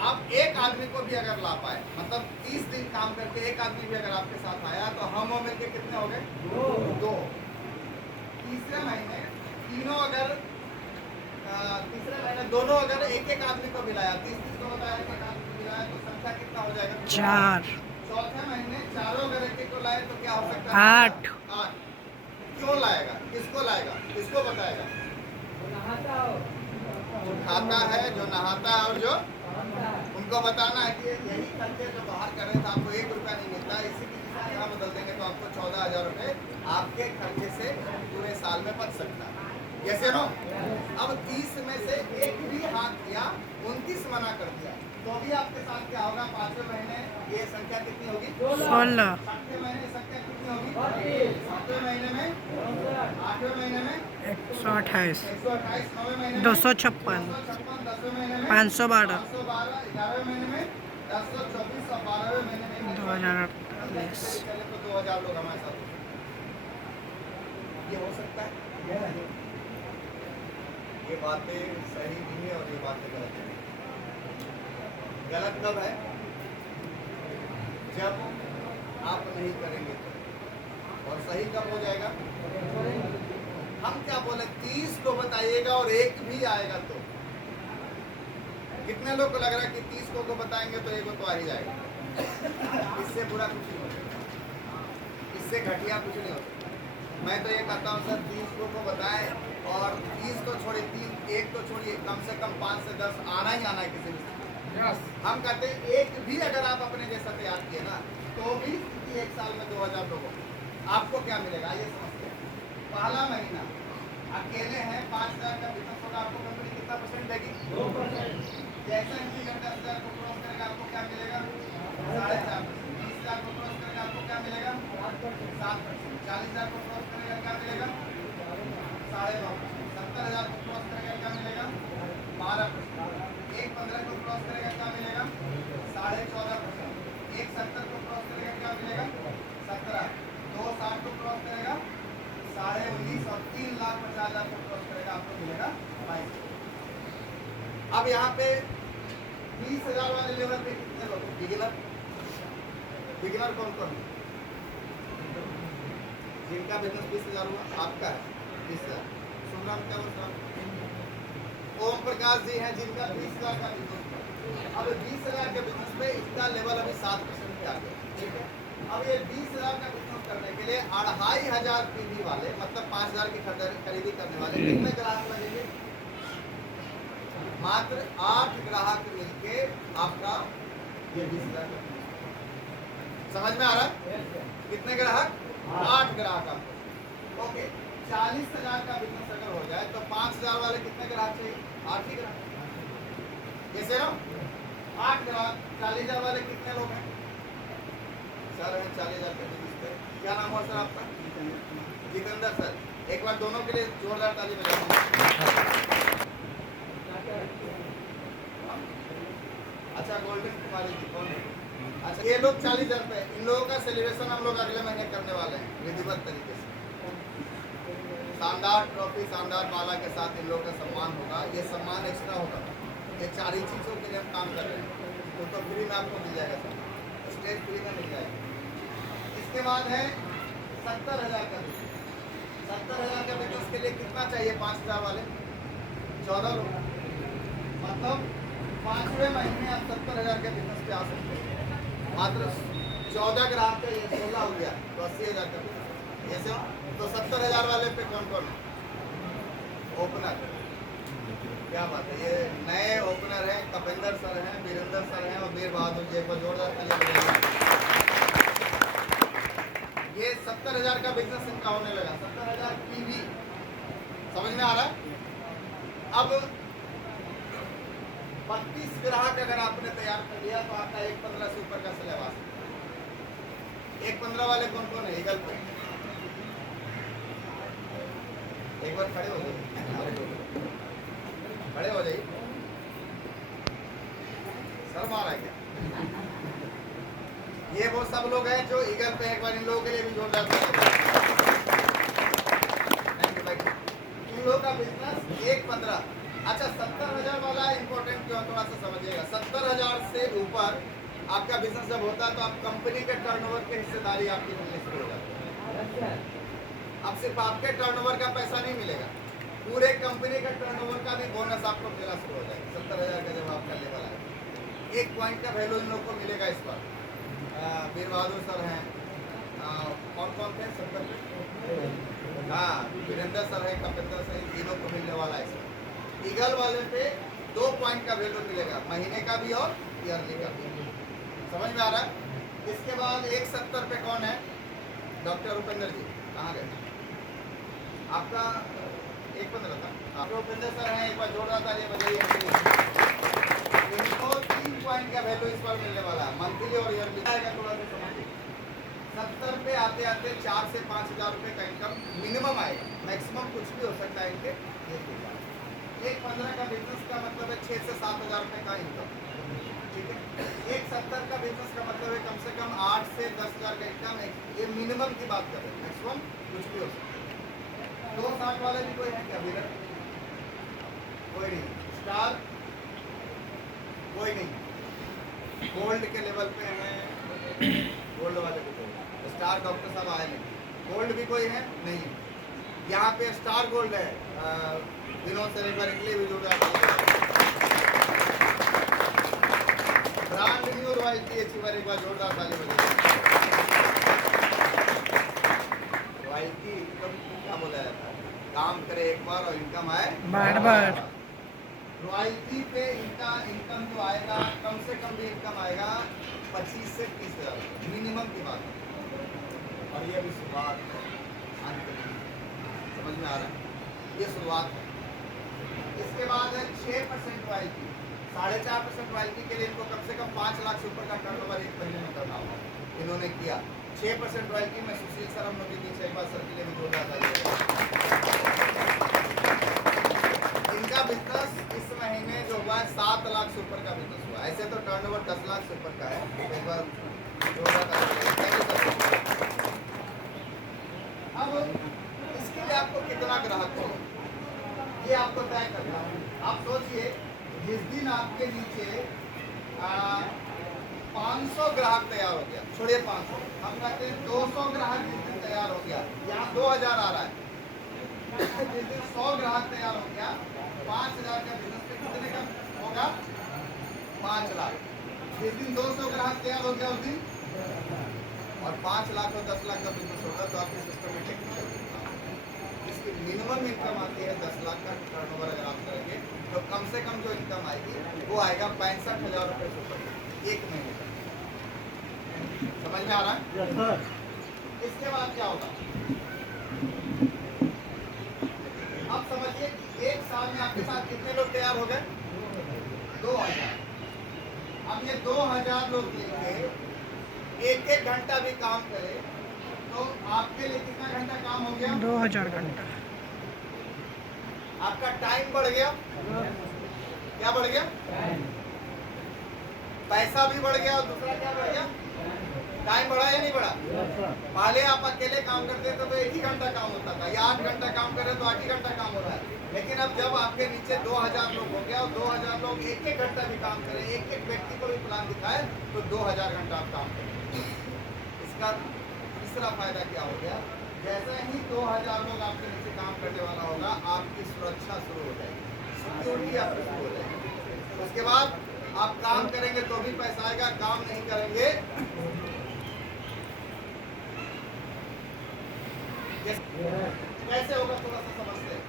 आप एक आदमी को भी अगर ला पाए, मतलब 30 दिन काम करके एक आदमी भी अगर आपके साथ आया तो हम मिल के कितने हो गए? दो। तीसरे महीने तीनों अगर तीसरे महीने दोनों अगर एक एक आदमी को मिलाया, 30 को बताया एक एक आदमी को मिलाया तो संख्या कितना हो जाएगा? 4। चौथे महीने चारों अगर एक एक को लाए तो क्या हो सकता है? 8। 8। क्यों लाएगा? किसको लाएगा? किसको बताएगा? जो खाता है, जो नहाता है और जो उनको बताना है कि यही खर्चे जो बाहर कर रहे थे आपको 1 रुपया नहीं मिलता है, इसी की दिशा यहाँ बदल देंगे तो आपको 14,000 रुपये आपके खर्चे से पूरे साल में बच सकता है। कैसे नो? अब 30 में से एक भी हाथ किया, 29 मना कर दिया तो भी आपके साथ क्या होगा? 5वें महीने ये संख्या कितनी होगी? 16। 7वें महीने संख्या कितनी होगी? 7वें महीने में 8वें महीने में 128। 128, 9वें महीने 256। 10वें महीने में 512। 11वें महीने में 1024 और 12वें महीने में 2048। चले तो 2000 लोग हमारे साथ। ये हो सकता है? ये बातें सही नहीं है और ये बातें गलत है। गलत कब है? जब आप नहीं करेंगे तो। और सही कब हो जाएगा? हम क्या बोले? 30 को बताइएगा और एक भी आएगा तो कितने लोग को लग रहा है कि 30 को बताएंगे तो एक तो आ ही जाएगा? इससे बुरा कुछ नहीं हो सकता, इससे घटिया कुछ नहीं हो सकता। मैं तो ये कहता हूँ सर 30 को बताएं और 30 तो छोड़िए, एक तो छोड़िए, कम से कम 5 से 10 आना ही आना है किसी भी स्थिति। हम कहते हैं एक भी अगर आप अपने जैसा तैयार किए ना तो भी एक साल में 2000 लोगों आपको क्या मिलेगा ये समझते हैं। पहला महीना अकेले हैं, 5000 का बिजनेस होगा, आपको कंपनी कितना परसेंट देगी? 2%। जैसा इंक्रीमेंट 10,000 को क्रॉस करेगा आपको क्या मिलेगा? 4.5%। 20,000 को क्रॉस करेगा आपको क्या मिलेगा? 7%। 40,000 को क्रॉस करेगा क्या मिलेगा? 9.5%। 70,000 को क्रॉस करेगा क्या मिलेगा? 12%। 1.15 को क्रॉस करेगा क्या मिलेगा? 14.5%। 1.70 को क्रॉस करेगा क्या मिलेगा? 17। 2.60 को क्रॉस करेगा 19.5 और 3,50,000 को क्रॉस करेगा आपको मिलेगा 22। अब यहाँ पे 20,000 वाले लेवल पे कितने लोग? बिगिनर। बिगिनर कौन कौन है? जिनका बिजनेस 20,000 हुआ, आपका है 20,000। सुन रहा हूँ क्या बोल रहा हूँ? ओम प्रकाश जी हैं जिनका 20,000 का बिजनेस है। अब 20,000 के बिजनेस में इसका लेवल अभी 7% पे आ गया, ठीक है। अब ये 20,000 का बिजनेस करने के लिए 2,500 पीवी वाले, मतलब 5,000 की खरीदी करने वाले कितने ग्राहक लगेंगे? मात्र 8 ग्राहक मिलके आपका ये 20,000 का समझ में आ रहा है? कितने ग्राहक? 8 ग्राहक आपको। ओके, 40,000 का बिजनेस अगर हो जाए तो 5,000 वाले कितने ग्राहक चाहिए? 8 ही ग्राहक। कैसे ना? 8 ग्राहक। 40,000 वाले कितने लोग हैं? सर है 40,000 के बिजनेस पे। क्या नाम हुआ सर आपका? जितेंद्र सर। एक बार दोनों के लिए जोरदार ताली बजाइए। अच्छा, गोल्डन कुमारी जी कौन है? अच्छा, ये लोग 40,000 पे। इन लोगों का सेलिब्रेशन हम लोग अगले महीने करने वाले हैं विधिवत तरीके से। शानदार ट्रॉफी, शानदार माला के साथ इन लोगों का सम्मान होगा। ये सम्मान एक्स्ट्रा होगा। ये 4 ही चीज़ों के लिए हम काम कर रहे हैं तो फ्री में आपको मिल जाएगा सर, स्टेज फ्री में मिल जाएगा। इसके बाद है 70,000 का बिजनेस। 70,000 का बिजनेस के लिए कितना चाहिए? 5,000 वाले 14 लोग, मतलब 5वें महीने आप 70,000 के बिजनेस पे आ सकते हैं। मात्र 14 ग्राहक का ये 16 हो गया तो 80,000 का बिजनेस। ऐसे तो 70,000 वाले पे कौन कौन है? ओपनर। क्या बात है, ये नए ओपनर हैं, कपिंदर सर हैं, वीरेंद्र सर हैं और वीर बहादुर जी। एक बार जोरदार ताली बजाइए। ये 70,000 का बिजनेस इनका होने लगा। 70,000 पीवी, समझ में आ रहा है? अब 32 ग्राहक अगर आपने तैयार कर लिया तो आपका 1.15 से ऊपर का स्लैब आ सकता है। 1.15 वाले कौन कौन है? ईगल पे एक बार खड़े हो जाइए, खड़े हो जाइए। शर्म आ रहा है क्या? ये वो सब लोग हैं जो ईगल पे। एक बार इन लोगों के लिए भी जोरदार इन लोगों का बिजनेस 1.15। अच्छा, 70,000 वाला इंपॉर्टेंट क्यों? थोड़ा सा समझिएगा। 70,000 10,000 से ऊपर आपका बिजनेस जब होता है तो आप कंपनी के टर्नओवर के हिस्सेदारी आपकी मिलनी शुरू हो जाती है। अब सिर्फ आपके टर्नओवर का पैसा नहीं मिलेगा, पूरे कंपनी का टर्नओवर का भी बोनस आपको मिलना शुरू हो जाएगा। 70,000 का जब आपका लेवल आएगा, 1 पॉइंट का वैल्यू इन लोग को मिलेगा इस पर। वीर बहादुर सर हैं, कौन कौन थे सब करके, हाँ वीरेंद्र सर है, कपिंदर सर, तीनों को मिलने वाला है इसमें। ईगल वाले पे 2 पॉइंट का वैल्यू मिलेगा, महीने का भी और ईयरली का भी। समझ में आ रहा है। इसके बाद 170 पे कौन है, डॉक्टर उपेंद्र जी, कहाँ गए आपका 115 था, डॉक्टर उपेंद्र सर हैं, एक बार जोड़ रहा था, ये बताइए इनको 3 पॉइंट का वैल्यू इस पर मिलने वाला है, मंथली और ईयरली आएगा। थोड़ा सा समझिए, 70 पे आते आते 4 से 5,000 रुपये का इनकम मिनिमम आएगा, मैक्सिमम कुछ भी हो सकता है इनके। 115 का बिजनेस का मतलब है 6 से 7,000 रुपये का इनकम, ठीक है। 170 का बिजनेस का मतलब है कम से कम 8 से 10,000 का इनकम, ये मिनिमम की बात कर रहे हैं, मैक्सिमम कुछ भी हो सकता है। 260 वाले भी कोई है क्या विनर? कोई नहीं। स्टार कोई नहीं, गोल्ड के लेवल पे हैं, गोल्ड वाले भी कोई, स्टार डॉक्टर साहब आए नहीं, गोल्ड भी कोई है नहीं। यहाँ पे स्टार गोल्ड है, विनोद सर एक बार के लिए भी जुड़ रहा है। ब्रांड न्यू रॉयल्टी अच्छी बार एक बार जोरदार ताली बजाइए। रॉयल्टी इनकम क्या बोला जाता है, काम करे एक बार और इनकम आए बार बार। रॉयल्टी पे इनका इनकम जो आएगा, कम से कम भी इनकम आएगा 25 से 30,000 मिनिमम की बात है। और ये भी शुरुआत है, अंत नहीं। समझ में आ रहा है, ये शुरुआत है। इसके बाद है 6% रॉयल्टी, 4.5% रॉयल्टी के लिए इनको कम से कम 5 लाख से ऊपर का टर्नओवर एक महीने में करना होगा, इन्होंने किया। 6% रॉयल्टी में सुशील सर हम लोग के बीच एक बार सर के लिए भी जोड़ रहा था। इनका बिजनेस इस महीने जो हुआ है 7 लाख से ऊपर का बिजनेस हुआ। ऐसे तो टर्नओवर 10 लाख से ऊपर का है, एक बार जोड़ रहा था। अब इसके लिए आपको कितना ग्राहक चाहिए ये आपको तय करना है। आप सोचिए, जिस दिन आपके नीचे 500 ग्राहक तैयार हो गया, छोड़िए 500, हम कहते हैं 200 ग्राहक जिस दिन तैयार हो गया, यहाँ 2,000 आ रहा है। जिस दिन 100 ग्राहक तैयार हो गया, 5,000 का बिजनेस पे कितने का होगा, 5 लाख। जिस दिन 200 ग्राहक तैयार हो गया उस दिन, और 5 लाख और 10 लाख का बिजनेस होगा तो आपकी सिस्टमेटिक इसकी मिनिमम इनकम आती है 10 लाख का टर्नओवर अगर आप करेंगे तो कम से कम जो इनकम आएगी वो आएगा 65,000 रुपये से ऊपर एक महीने का। समझ में आ रहा है? इसके बाद क्या होगा, अब समझिए कि 1 साल में आपके साथ कितने लोग तैयार हो गए, 2,000। अब ये 2,000 लोग मिलके 1-1 घंटा भी काम करे तो आपके लिए कितना घंटा काम हो गया, 2,000 घंटा। आपका टाइम बढ़ गया, क्या बढ़ गया, पैसा भी बढ़ गया, और दूसरा क्या बढ़ गया, टाइम बढ़ा या नहीं बढ़ा। पहले आप अकेले काम करते थे तो 1 ही घंटा काम होता था, या 8 घंटा काम कर रहे तो 8 ही घंटा काम हो रहा है। लेकिन अब जब आपके नीचे 2,000 लोग हो गया और 2,000 लोग 1-1 घंटा भी काम करें, एक व्यक्ति को भी प्लान दिखाए तो 2,000 घंटा आप काम करें। इसका तीसरा फायदा क्या हो गया, जैसे ही 2,000 लोग आपके नीचे काम करने वाला होगा, आपकी सुरक्षा शुरू हो जाएगी, सिक्योरिटी आपकी शुरू हो जाएगी। उसके बाद आप काम करेंगे तो भी पैसा आएगा, काम नहीं करेंगे कैसे होगा, थोड़ा सा समझते हैं।